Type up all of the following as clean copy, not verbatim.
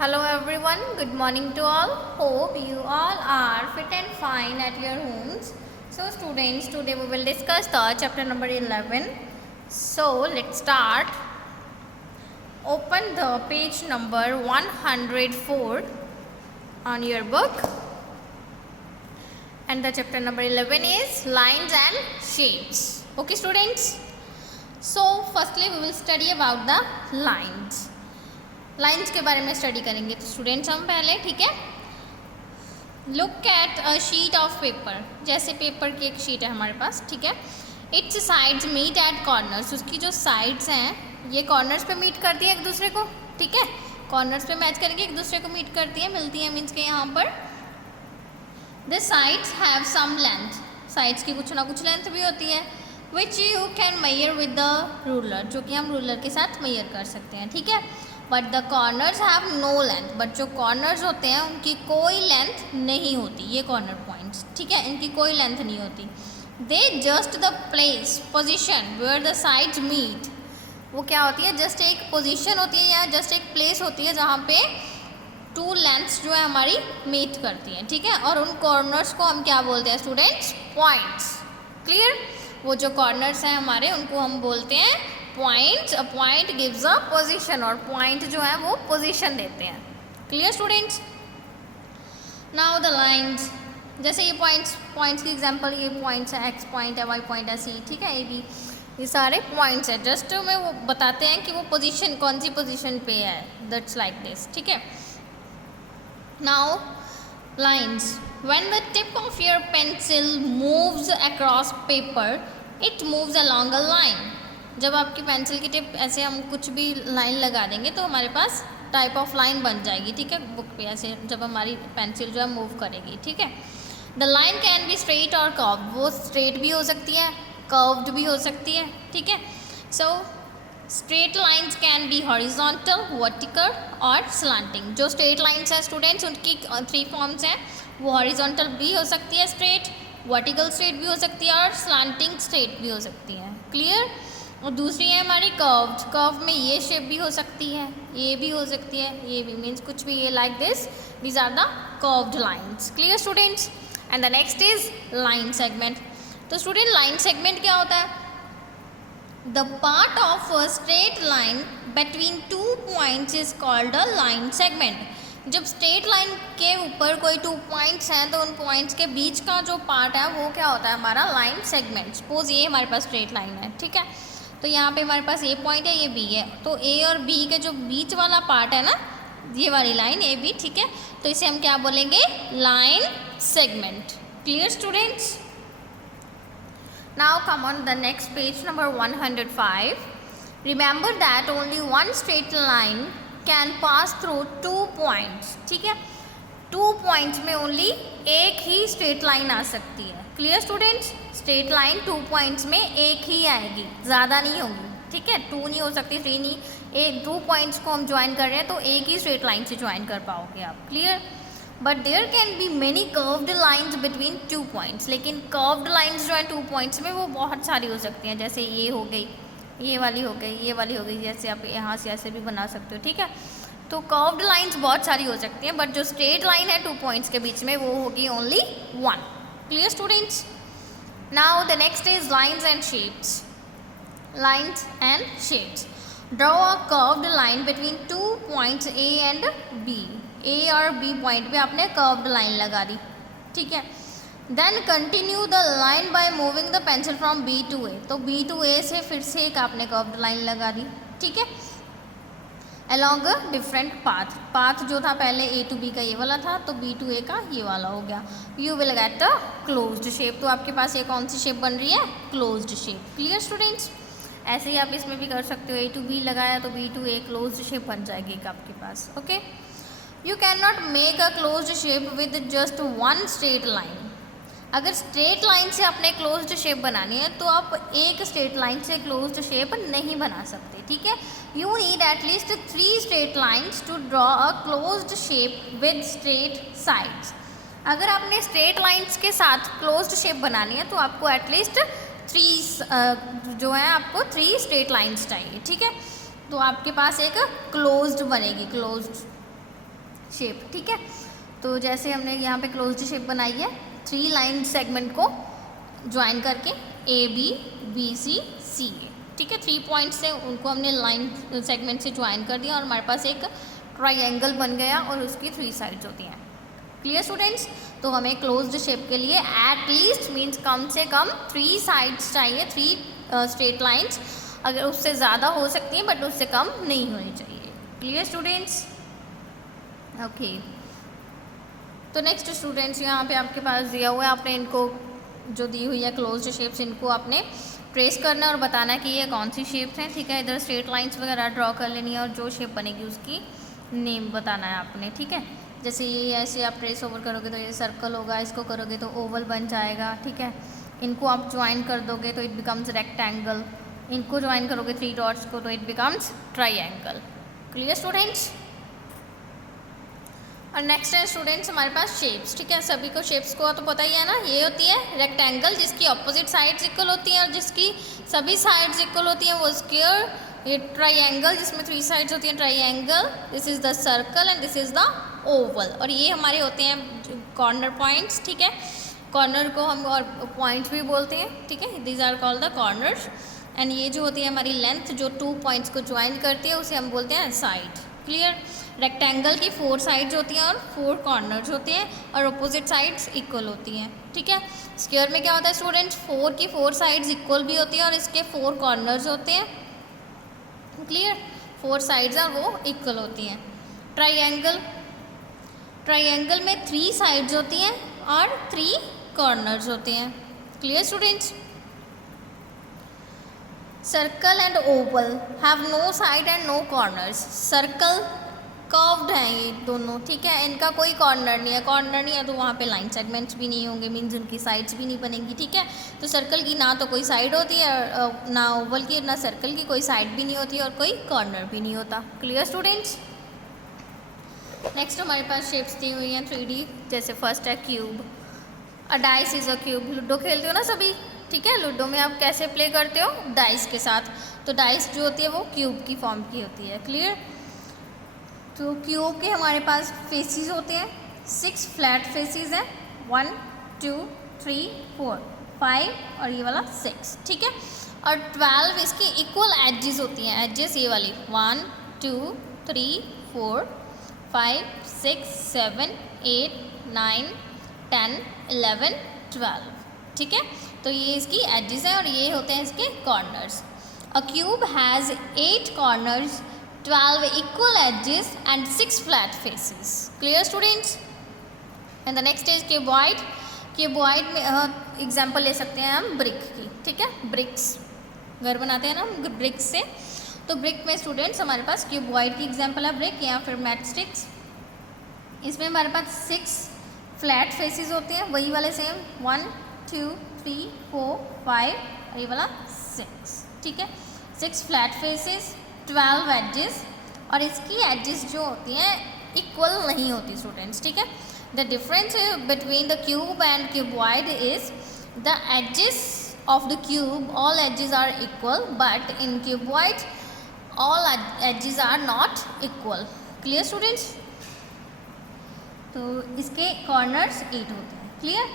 Hello everyone, good morning to all. Hope you all are fit and fine at your homes. So students, today we will discuss the chapter number 11. So let's start. Open the page number 104 on your book. And the chapter number 11 is lines and shapes. Okay students? So firstly we will study about the lines. Lines के बारे में study करेंगे तो students हम पहले ठीक है look at a sheet of paper. जैसे पेपर की एक शीट है हमारे पास, ठीक है। Its sides meet at corners, उसकी जो साइड्स हैं ये कॉर्नर्स पे मीट करती है एक दूसरे को, ठीक है। कॉर्नर्स पे मैच करके एक दूसरे को मीट करती है, मिलती है, मीन्स के यहाँ पर the sides have some length, sides की कुछ ना कुछ लेंथ भी होती है, which you can measure with the ruler, जो कि हम रूलर के साथ मेजर कर सकते हैं, ठीक है। But the corners have no length, but जो कॉर्नर्स होते हैं उनकी कोई लेंथ नहीं होती, ये कॉर्नर पॉइंट्स, ठीक है, इनकी कोई लेंथ नहीं होती। They just the place position where the sides meet, वो क्या होती है, जस्ट एक पोजिशन होती है या जस्ट एक प्लेस होती है जहाँ पे टू लेंथ्स जो है हमारी मीट करती हैं, ठीक है। और उन कॉर्नर्स को हम क्या बोलते हैं स्टूडेंट्स, पॉइंट्स। क्लियर, वो जो कॉर्नर्स हैं हमारे उनको हम बोलते हैं points. A point gives a position, और पॉइंट जो है वो पोजीशन देते हैं। Clear students? Now the lines, जैसे ये पॉइंट्स की एग्जांपल, ये पॉइंट्स है, एक्स पॉइंट है, वाई पॉइंट है, सी, ठीक है, ए बी, ये सारे पॉइंट्स हैं। जस्ट में वो बताते हैं कि वो पोजीशन कौन सी पोजीशन पे है, दैट्स लाइक दिस, ठीक है। Now lines, when the tip of your pencil moves across paper it moves along a line. जब आपकी पेंसिल की टिप ऐसे हम कुछ भी लाइन लगा देंगे तो हमारे पास टाइप ऑफ लाइन बन जाएगी, ठीक है, बुक पे ऐसे जब हमारी पेंसिल जो है मूव करेगी, ठीक है। The line can be straight और कर्व्ड, वो स्ट्रेट भी हो सकती है, कर्व्ड भी हो सकती है, ठीक है। So straight lines can be horizontal, vertical और स्लांटिंग। जो स्ट्रेट लाइंस हैं स्टूडेंट्स उनकी 3 फॉर्म्स हैं, वो हॉरिजॉन्टल भी हो सकती है स्ट्रेट, वर्टिकल स्ट्रेट भी हो सकती है और स्लांटिंग स्ट्रेट भी हो सकती है। क्लियर? और दूसरी है हमारी कर्व्ड, कर्व में ये शेप भी हो सकती है, ये भी हो सकती है, ये भी, मीन्स कुछ भी, ये like this, these are the curved lines. Clear students? And the next is line segment. तो स्टूडेंट लाइन सेगमेंट क्या होता है? The part of a straight line between 2 points is called a line segment. जब straight line के ऊपर कोई 2 points हैं तो उन पॉइंट्स के बीच का जो पार्ट है वो क्या होता है, हमारा लाइन सेगमेंट। सपोज ये हमारे पास स्ट्रेट लाइन है, ठीक है, तो यहाँ पे हमारे पास ए पॉइंट है, ये बी है, तो ए और बी के जो बीच वाला पार्ट है ना, ये वाली लाइन ए बी, ठीक है, तो इसे हम क्या बोलेंगे, line segment. Clear students? Now come on the next page number 105। Remember that only one straight line can pass through 2 points, ठीक है, 2 पॉइंट्स में ओनली एक ही स्ट्रेट लाइन आ सकती है। Clear students? Straight line 2 points में एक ही आएगी, ज़्यादा नहीं होगी, ठीक है, 2 नहीं हो सकती, 3 नहीं, 2 पॉइंट्स को हम ज्वाइन कर रहे हैं तो एक ही स्ट्रेट लाइन से ज्वाइन कर पाओगे आप। Clear? But there can be many curved lines between 2 points, लेकिन कर्व्ड लाइंस जो है 2 पॉइंट्स में वो बहुत सारी हो सकती हैं, जैसे ये हो गई, ये वाली हो गई, ये वाली हो गई, जैसे आप यहाँ से ऐसे भी बना सकते हो, ठीक है। तो कर्व्ड लाइंस बहुत सारी हो सकती हैं, बट जो स्ट्रेट लाइन है 2 पॉइंट्स के बीच में वो होगी only 1। Clear students? Now the next is lines and shapes. Lines and shapes. Draw a curved line between 2 points A and B. A और B पॉइंट पे आपने curved line लगा दी, ठीक है। Then continue the line by moving the pencil from B to A. तो B to A से फिर से एक आपने curved line लगा दी, ठीक है, along a different path. Path जो था पहले A to B का ये वाला था, तो B to A का ये वाला हो गया। You will get a closed shape. तो आपके पास ये कौन सी शेप बन रही है, closed shape। Clear students? ऐसे ही आप इसमें भी कर सकते हो, A to B लगाया तो B to A closed shape बन जाएगी एक आपके पास। Okay, you can not make a closed shape with just one straight line. अगर स्ट्रेट लाइन से आपने क्लोज्ड शेप बनानी है तो आप एक स्ट्रेट लाइन से क्लोज्ड शेप नहीं बना सकते, ठीक है। You need at least 3 straight lines to draw a closed shape with straight sides. अगर आपने स्ट्रेट लाइन्स के साथ क्लोज्ड शेप बनानी है तो आपको एटलीस्ट 3 जो है आपको 3 स्ट्रेट लाइन्स चाहिए, ठीक है। तो आपके पास एक क्लोज्ड बनेगी, क्लोज्ड शेप, ठीक है। तो जैसे हमने यहाँ पे क्लोज्ड शेप बनाई है, 3 लाइन सेगमेंट को ज्वाइन करके ए बी बी सी सी ए, ठीक है। 3 पॉइंट से उनको हमने लाइन सेगमेंट से ज्वाइन कर दिया और हमारे पास एक ट्राइंगल बन गया और उसकी 3 साइड्स होती हैं। Clear students? तो हमें क्लोज्ड शेप के लिए एट लीस्ट मीन्स कम से कम 3 साइड्स चाहिए, 3 स्ट्रेट लाइंस। अगर उससे ज़्यादा हो सकती हैं बट उससे कम नहीं होनी चाहिए। Clear students? ओके। तो नेक्स्ट स्टूडेंट्स, यहाँ पे आपके पास दिया हुआ है, आपने इनको जो दी हुई है क्लोज्ड शेप्स, इनको आपने ट्रेस करना और बताना कि ये कौन सी शेप्स हैं, ठीक है। इधर स्ट्रेट लाइंस वगैरह ड्रॉ कर लेनी है और जो शेप बनेगी उसकी नेम बताना है आपने, ठीक है। जैसे ये ऐसे आप ट्रेस ओवर करोगे तो ये सर्कल होगा, इसको करोगे तो ओवल बन जाएगा, ठीक है। इनको आप ज्वाइन कर दोगे तो इट बिकम्स रेक्टेंगल, इनको ज्वाइन करोगे 3 डॉट्स को तो it becomes triangle. Clear students? और नेक्स्ट है स्टूडेंट्स हमारे पास शेप्स, ठीक है। सभी को शेप्स को तो पता ही है ना, ये होती है रेक्टेंगल जिसकी ऑपोजिट साइड्स इक्वल होती हैं और जिसकी सभी साइड्स इक्वल होती हैं वो स्क्वायर। ये ट्राइंगल जिसमें 3 साइड्स होती हैं triangle, this is the circle and this is the Oval. और ये हमारे होते हैं कॉर्नर पॉइंट्स, ठीक है। कॉर्नर को हम और पॉइंट्स भी बोलते हैं, ठीक है। These are called the corners. And ये जो होती है हमारी लेंथ जो 2 पॉइंट्स को ज्वाइन करती है उसे हम बोलते हैं साइड। क्लियर? रेक्टेंगल की 4 साइड्स होती हैं और 4 कॉर्नर्स होते हैं और अपोजिट साइड्स इक्वल होती हैं, ठीक है। स्क्वायर में क्या होता है स्टूडेंट्स, 4 की 4 साइड्स इक्वल भी होती हैं और इसके 4 कॉर्नर्स होते हैं। क्लियर? 4 साइड्स और वो इक्वल होती हैं। ट्राइंगल, ट्राइंगल में 3 साइड्स होती हैं और 3 कॉर्नर्स होते हैं। Clear students? Circle and oval have no side and no corners. Circle curved हैं ये दोनों, ठीक है। इनका कोई कॉर्नर नहीं है, कॉर्नर नहीं है तो वहाँ पे लाइन सेगमेंट्स भी नहीं होंगे, मीन्स उनकी साइड्स भी नहीं बनेंगी, ठीक है। तो सर्कल की ना तो कोई साइड होती है, ना ओवल की, ना सर्कल की कोई साइड भी नहीं होती और कोई कॉर्नर भी नहीं होता। Clear students? नेक्स्ट हमारे पास शेप्स दी हुई हैं 3D। जैसे फर्स्ट है cube. A dice is a cube. Ludo खेलते हो ना सभी, ठीक है। लूडो में आप कैसे प्ले करते हो, डाइस के साथ। तो डाइस जो होती है वो क्यूब की फॉर्म की होती है। क्लियर? तो क्यूब के हमारे पास फेसेस होते हैं, 6 फ्लैट फेसेस हैं, 1 2 3 4 5 और ये वाला 6, ठीक है। और 12 इसकी इक्वल एजेस होती हैं, एजेस ये वाली 1 2 3 4 5 6 7 8 9 10 11 12, ठीक है। तो ये इसकी एजेस हैं और ये होते हैं इसके corners. A cube has 8 corners, 12 equal edges and 6 flat faces. Clear students? And the next is cuboid. Cuboid में एग्जाम्पल ले सकते हैं हम ब्रिक की, ठीक है। ब्रिक्स घर बनाते हैं ना हम ब्रिक्स से, तो ब्रिक में स्टूडेंट्स हमारे पास क्यूबॉइड की एग्जाम्पल है ब्रिक या फिर मैचस्टिक्स। इसमें हमारे पास 6 फ्लैट फेसेस होते हैं, वही वाले सेम 1 2 3 4 5 और ये वाला 6, ठीक है। 6 फ्लैट फेसेस, 12 एजेस और इसकी एजेस जो होती हैं इक्वल नहीं होती स्टूडेंट्स, ठीक है। The difference between the cube and cuboid is the edges of the cube, all edges are equal but in cuboid all edges are not equal. Clear students? तो इसके कॉर्नर्स 8 होते हैं। Clear?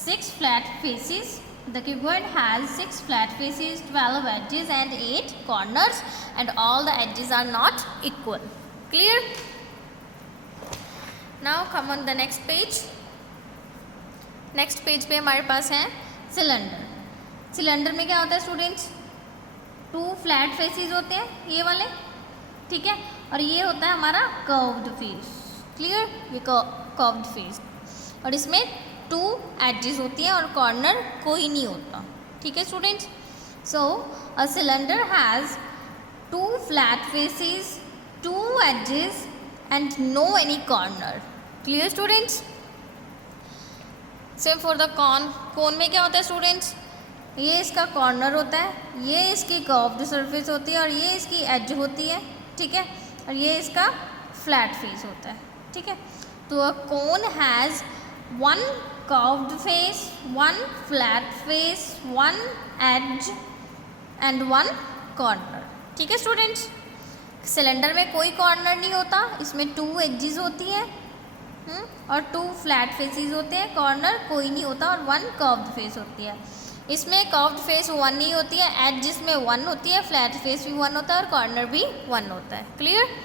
6 flat faces. The cuboid has 6 flat faces, 12 edges and 8 corners and all the edges are not equal. Clear? Now come on the next page. Next page पे हमारे पास है cylinder. Cylinder में क्या होता है स्टूडेंट्स, 2 फ्लैट फेसेस होते हैं ये वाले, ठीक है। और ये होता है हमारा कर्व्ड फेस। क्लियर? ये कर्व्ड फेस और इसमें 2 एजेस होती हैं और कॉर्नर कोई नहीं होता, ठीक है students. So a cylinder has 2 flat faces, 2 edges and no any corner. Clear students? Same for the cone. Cone में क्या होता है स्टूडेंट्स, ये इसका कॉर्नर होता है, ये इसकी कर्व्ड सरफेस होती है और ये इसकी एज होती है, ठीक है। और ये इसका फ्लैट फेस होता है, ठीक है। तो अ कोन has 1 curved face, 1 flat face, 1 edge and 1 corner, ठीक है स्टूडेंट्स। सिलेंडर में कोई कॉर्नर नहीं होता, इसमें 2 एजेस होती हैं और 2 फ्लैट फेसेस होते हैं, कॉर्नर कोई नहीं होता और 1 कर्व्ड फेस होती है। इसमें कर्व्ड फेस 1 नहीं होती है, एज जिसमें 1 होती है, फ्लैट फेस भी 1 होता है और कॉर्नर भी 1 होता है। Clear?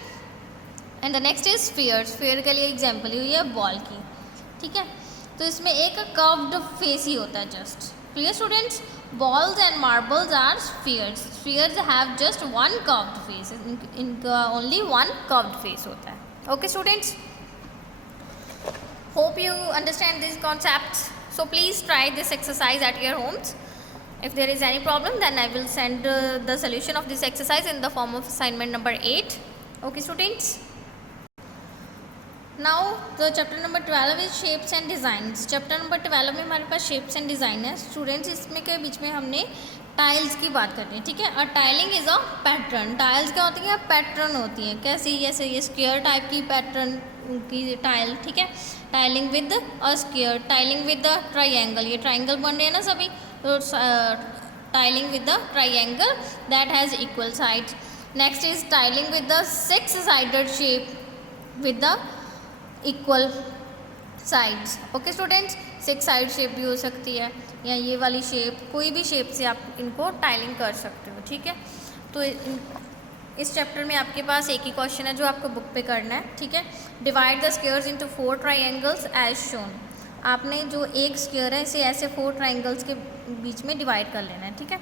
And the next is sphere. Sphere के लिए एग्जाम्पल हुई है बॉल की, ठीक है। तो इसमें एक कर्व्ड फेस ही होता है just. Clear students? balls and marbles are spheres. Spheres have just one curved face. इनका only one curved face होता है. Okay students? Hope you understand these concepts. So please try this exercise at your homes. If there is any problem, then I will send the solution of this exercise in the form of assignment number 8. Okay students? Now the chapter number 12 is shapes and designs. Chapter number 12 में हमारे पास shapes and design है। Students इसमें के बीच में हमने tiles की बात करनी है, ठीक है। और tiling is a pattern. Tiles क्या होती हैं? पैटर्न होती हैं। कैसी? जैसे ये स्क्वायर टाइप की पैटर्न की टाइल, ठीक है। Tiling with a square, tiling with a triangle, ये ट्राइंगल बन रहे हैं ना सभी, तो tiling with a triangle that has equal sides. Next is tiling with the 6 sided shape with the equal sides. Okay students? 6 side shape भी हो सकती है या ये वाली शेप, कोई भी शेप से आप इनको टाइलिंग कर सकते हो, ठीक है। तो इस चैप्टर में आपके पास एक ही क्वेश्चन है जो आपको बुक पे करना है, ठीक है। Divide the squares into 4 triangles as shown. आपने जो एक स्क्वायर है इसे ऐसे 4 ट्राइंगल्स के बीच में डिवाइड कर लेना है, ठीक है।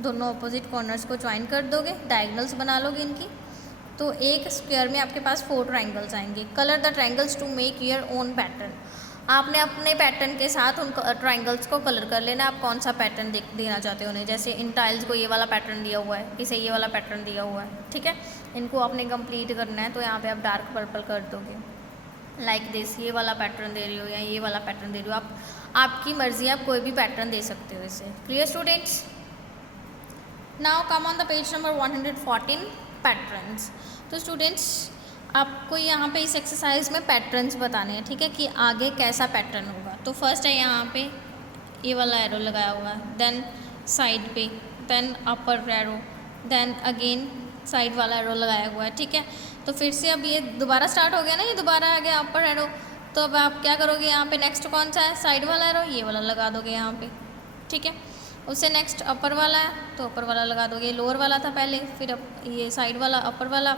दोनों अपोजिट कॉर्नर्स को ज्वाइन कर दोगे, डायगनल्स बना लोगे इनकी, तो एक स्क्वायर में आपके पास 4 ट्राइंगल्स आएंगे। Colour the triangles to make your own pattern. आपने अपने पैटर्न के साथ उन ट्राइंगल्स को कलर कर लेना, आप कौन सा पैटर्न देना चाहते हो उन्हें। जैसे इन टाइल्स को ये वाला पैटर्न दिया हुआ है, इसे ये वाला पैटर्न दिया हुआ है, ठीक है। इनको आपने कंप्लीट करना है, तो यहाँ पे आप डार्क पर्पल कर दोगे लाइक दिस। ये वाला पैटर्न दे रही हो या ये वाला पैटर्न दे रही हो, आपकी मर्जी, आप कोई भी पैटर्न दे सकते हो इसे। Clear students? Now come on the page number 114, patterns. तो स्टूडेंट्स आपको यहाँ पे इस एक्सरसाइज में पैटर्न्स बताने हैं, ठीक है, कि आगे कैसा पैटर्न होगा। तो फर्स्ट है यहाँ पे ये वाला एरो लगाया हुआ है, देन साइड पे, देन अपर एरो, देन अगेन साइड वाला एरो लगाया हुआ है, ठीक है। तो फिर से अब ये दोबारा स्टार्ट हो गया ना, ये दोबारा आ गया अपर एरो। तो अब आप क्या करोगे, यहाँ पे नेक्स्ट कौन सा है? साइड वाला एरो, ये वाला लगा दोगे यहाँ पे, ठीक है। उससे नेक्स्ट अपर वाला है, तो अपर वाला लगा दोगे। लोअर वाला था पहले, फिर अब ये साइड वाला, अपर वाला,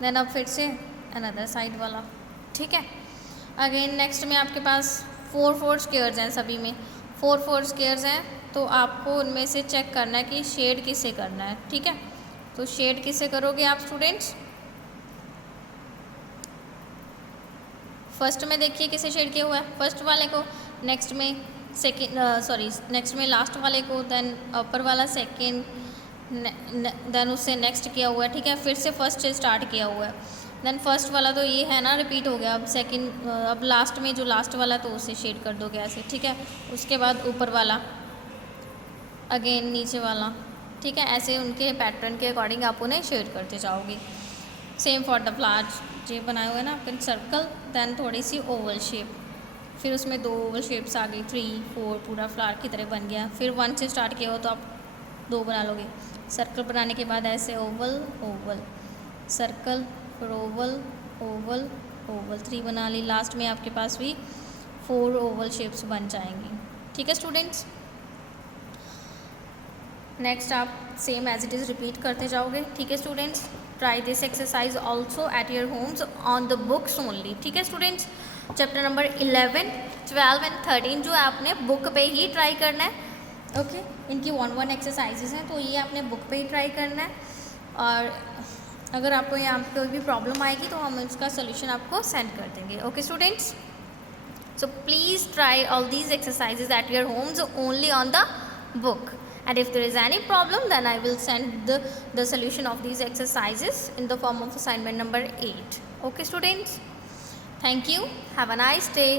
देन अब फिर से अनदर साइड वाला, ठीक है। अगेन नेक्स्ट में आपके पास 4 स्क्वायर्स हैं, सभी में 4 स्क्वायर्स हैं। तो आपको उनमें से चेक करना है कि शेड किसे करना है, ठीक है। तो शेड किसे करोगे आप स्टूडेंट्स? फर्स्ट में देखिए किसे शेड किया हुआ है, फर्स्ट वाले को, नेक्स्ट में नेक्स्ट में लास्ट वाले को, देन अपर वाला सेकेंड, देन उससे नेक्स्ट किया हुआ है, ठीक है। फिर से फर्स्ट से स्टार्ट किया हुआ है, देन फर्स्ट वाला तो ये है ना, रिपीट हो गया। अब सेकेंड, अब लास्ट में जो लास्ट वाला तो उसे शेड कर दोगे ऐसे, ठीक है। उसके बाद ऊपर वाला, अगेन नीचे वाला, ठीक है। ऐसे उनके पैटर्न के अकॉर्डिंग आप उन्हें शेड करते जाओगे। सेम फॉर द फ्लावर्स, जो बनाए हुए हैं ना आपके सर्कल, देन थोड़ी सी ओवल शेप, फिर उसमें 2 ओवल शेप्स आ गई, 3, 4 पूरा फ्लावर की तरह बन गया। फिर 1 से स्टार्ट किया हो तो आप 2 बना लोगे। सर्कल बनाने के बाद ऐसे ओवल ओवल, सर्कल, फिर ओवल ओवल ओवल, 3 बना ली। लास्ट में आपके पास भी 4 ओवल शेप्स बन जाएंगी, ठीक है स्टूडेंट्स। नेक्स्ट आप same as it is repeat करते जाओगे, ठीक है students. Try this exercise also at your homes on the books only, ठीक है स्टूडेंट्स। चैप्टर नंबर 11, 12 एंड 13 जो आपने बुक पे ही ट्राई करना है, ओके। इनकी 1-1 एक्सरसाइजेज हैं, तो ये आपने बुक पे ही ट्राई करना है। और अगर आपको यहाँ पे कोई भी प्रॉब्लम आएगी तो हम इसका सोल्यूशन आपको सेंड कर देंगे, okay students. So please try all these exercises eight your Holmes only on the book, and if there is any problem then I will send the solution of these exercises in the form of assignment number 8. Okay students, thank you, have a nice day.